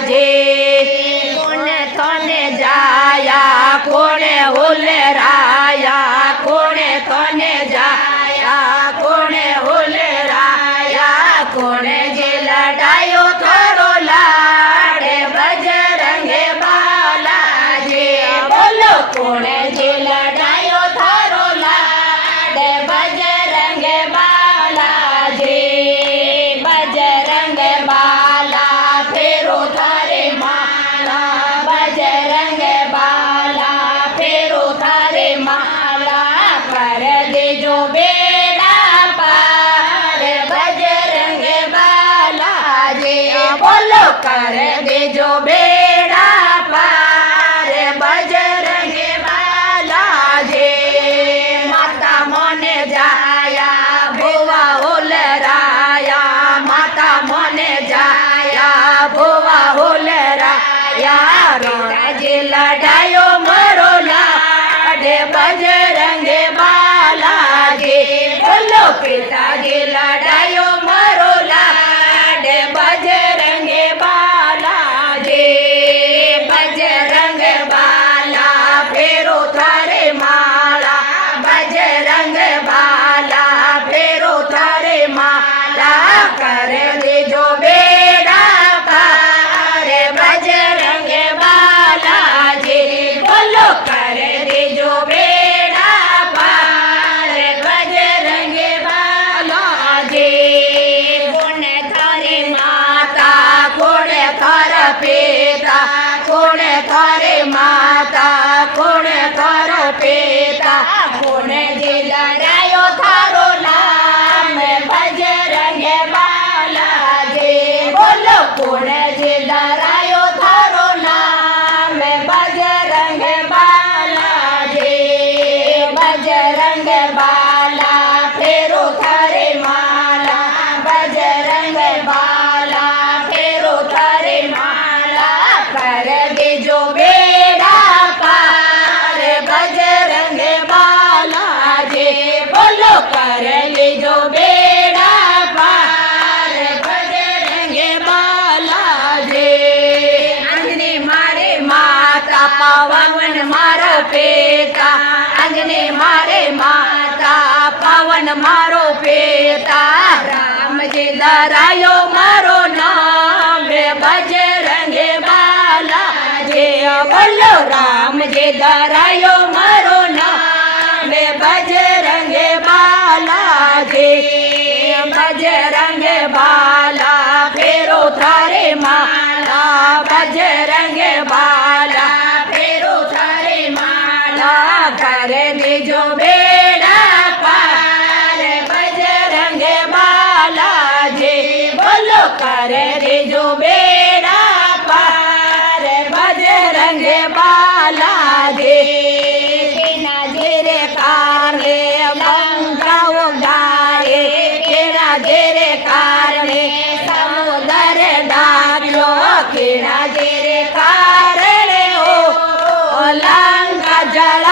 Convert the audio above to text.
जे कोने तने जाया कोने हुलराया कोने तने जाया कोने हुलराया कोने जे लड़ायो थारो लाड़े बजरंगे बालाजी बोलो कोने जे लड़ायो थारो लाड़े बजरंगे बालाजी बजरंग बाला फेरो थारे माला बजरंग बाला फेरो थारे माला कर देजो बेड़ा पार बजरंग बालाजी बोलो कर देजो बेड़ा पार बजरंग बालाजी माता मोने जाया भुवा हुलराया माता मोने जाया भुवा हुलराया रोड़ा जे लड़ायो मरो लाडे बजरंग बालाजी बोलो पिताजी लड़ायो मरो लाडे बजरंग बालाजी बजरंग बाला फेरो थारे माला बजरंग बाला फेरो थारे माला कर देजो बेड़ा पार बजरंग बालाजी बोलो कर देजो बेड़ा पार बजरंग बालाजी कोने थारी माता कोने थार पिता कोने थारे माता कोने थार पिता कोने जे लड़ायो थारो नाम बजरंग बालाजी बोलो कोने जे लड़ायो थारो नाम बजरंग बालाजी बजरंग बाला फेरो थारे माला बजरंग बाला फेरो थारे माला कर देजो बेड़ा पार बजरंग बालाजी बोलो कर लेजो बेड़ा पार बजरंग बालाजी अंजनी मारे माता पावन मारो पिता अंजनी मारे माता पावन मारो पिता राम जी दरायो मारो नाम बजरंग बालाजी बोलो राम जी दरायो मारो नाम बजरंग बालाजी बजरंग बाला फेरो थारे माला बजरंग बाला फेरो थारे माला कर देजो बेड़ा पार बजरंग बालाजी बोलो कर देजो बेड़ा पार बजरंग बालाजी केना जेरे कारणे बंगाओ गाए केना जेरे कारणे समुदर डाक्यो केना जेरे कारणे ओ लंका जल